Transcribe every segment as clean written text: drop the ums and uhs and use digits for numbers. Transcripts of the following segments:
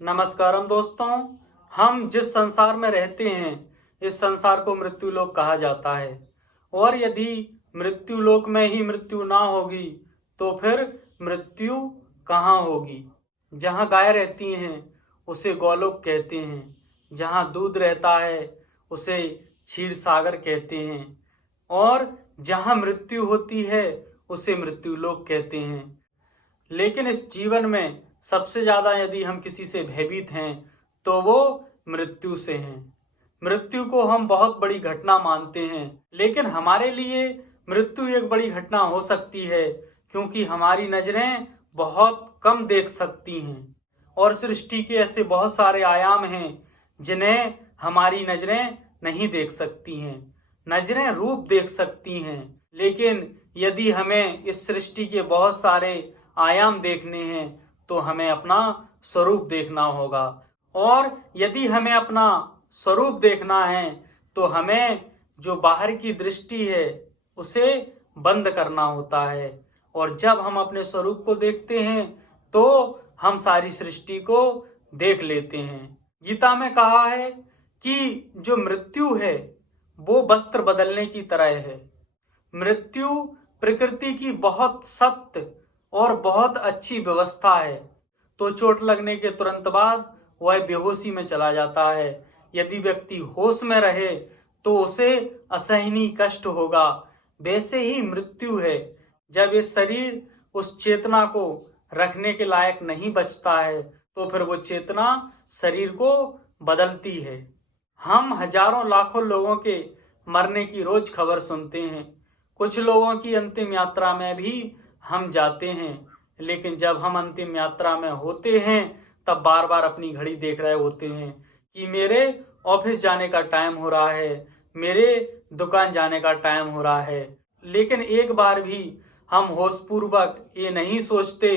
नमस्कारम दोस्तों। हम जिस संसार में रहते हैं इस संसार को मृत्यु लोक कहा जाता है। और यदि मृत्यु लोक में ही मृत्यु ना होगी तो फिर मृत्यु कहाँ होगी। जहाँ गाय रहती हैं उसे गौलोक कहते हैं, जहाँ दूध रहता है उसे क्षीर सागर कहते हैं, और जहाँ मृत्यु होती है उसे मृत्यु लोक कहते हैं। लेकिन इस जीवन में सबसे ज्यादा यदि हम किसी से भयभीत हैं तो वो मृत्यु से हैं। मृत्यु को हम बहुत बड़ी घटना मानते हैं, लेकिन हमारे लिए मृत्यु एक बड़ी घटना हो सकती है क्योंकि हमारी नजरें बहुत कम देख सकती हैं और सृष्टि के ऐसे बहुत सारे आयाम हैं जिन्हें हमारी नजरें नहीं देख सकती हैं। नजरें रूप देख सकती हैं, लेकिन यदि हमें इस सृष्टि के बहुत सारे आयाम देखने हैं तो हमें अपना स्वरूप देखना होगा। और यदि हमें अपना स्वरूप देखना है तो हमें जो बाहर की दृष्टि है उसे बंद करना होता है। और जब हम अपने स्वरूप को देखते हैं तो हम सारी सृष्टि को देख लेते हैं। गीता में कहा है कि जो मृत्यु है वो वस्त्र बदलने की तरह है। मृत्यु प्रकृति की बहुत सख्त और बहुत अच्छी व्यवस्था है। तो चोट लगने के तुरंत बाद वह बेहोशी में चला जाता है। यदि व्यक्ति होश में रहे तो उसे असहनीय कष्ट होगा। वैसे ही मृत्यु है, जब ये शरीर उस चेतना को रखने के लायक नहीं बचता है तो फिर वो चेतना शरीर को बदलती है। हम हजारों लाखों लोगों के मरने की रोज खबर सुनते हैं। कुछ लोगों की अंतिम यात्रा में भी हम जाते हैं, लेकिन जब हम अंतिम यात्रा में होते हैं तब बार बार अपनी घड़ी देख रहे होते हैं कि मेरे ऑफिस जाने का टाइम हो रहा है, मेरे दुकान जाने का टाइम हो रहा है। लेकिन एक बार भी हम होशपूर्वक ये नहीं सोचते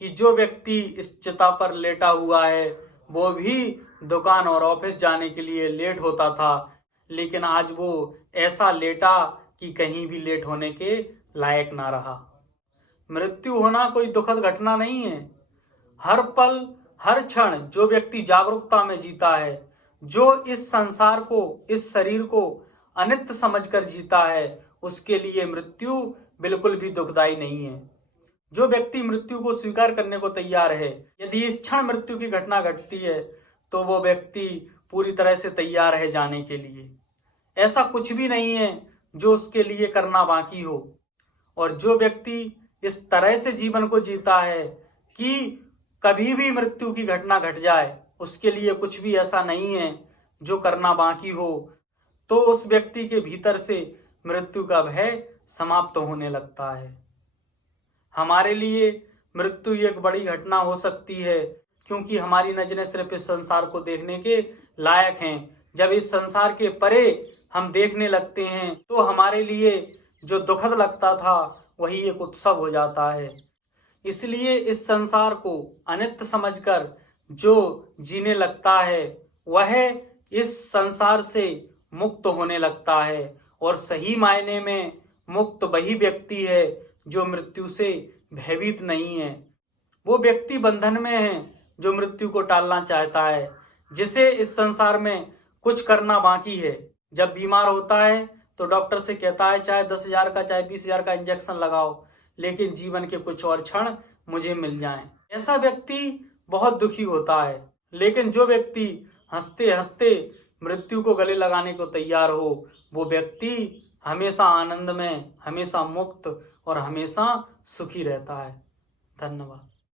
कि जो व्यक्ति इस चिता पर लेटा हुआ है वो भी दुकान और ऑफिस जाने के लिए लेट होता था, लेकिन आज वो ऐसा लेटा कि कहीं भी लेट होने के लायक ना रहा। मृत्यु होना कोई दुखद घटना नहीं है। हर पल हर क्षण जो व्यक्ति जागरूकता में जीता है, जो इस संसार को, इस शरीर को अनित्य समझकर जीता है, उसके लिए मृत्यु बिल्कुल भी दुखदाई नहीं है। जो व्यक्ति मृत्यु को स्वीकार करने को तैयार है, यदि इस क्षण मृत्यु की घटना घटती है तो वो व्यक्ति पूरी तरह से तैयार है जाने के लिए। ऐसा कुछ भी नहीं है जो उसके लिए करना बाकी हो। और जो व्यक्ति इस तरह से जीवन को जीता है कि कभी भी मृत्यु की घटना घट जाए, उसके लिए कुछ भी ऐसा नहीं है जो करना बाकी हो, तो उस व्यक्ति के भीतर से मृत्यु का भय समाप्त होने लगता है। हमारे लिए मृत्यु एक बड़ी घटना हो सकती है क्योंकि हमारी नजरें सिर्फ इस संसार को देखने के लायक हैं। जब इस संसार के परे हम देखने लगते हैं तो हमारे लिए जो दुखद लगता था वही एक उत्सव हो जाता है। इसलिए इस संसार को अनित्य समझकर जो जीने लगता है वह इस संसार से मुक्त होने लगता है। और सही मायने में मुक्त वही व्यक्ति है जो मृत्यु से भयभीत नहीं है। वो व्यक्ति बंधन में है जो मृत्यु को टालना चाहता है, जिसे इस संसार में कुछ करना बाकी है। जब बीमार होता है तो डॉक्टर से कहता है चाहे 10,000 का चाहे 20,000 का इंजेक्शन लगाओ, लेकिन जीवन के कुछ और क्षण मुझे मिल जाएं। ऐसा व्यक्ति बहुत दुखी होता है। लेकिन जो व्यक्ति हंसते हंसते मृत्यु को गले लगाने को तैयार हो, वो व्यक्ति हमेशा आनंद में, हमेशा मुक्त और हमेशा सुखी रहता है। धन्यवाद।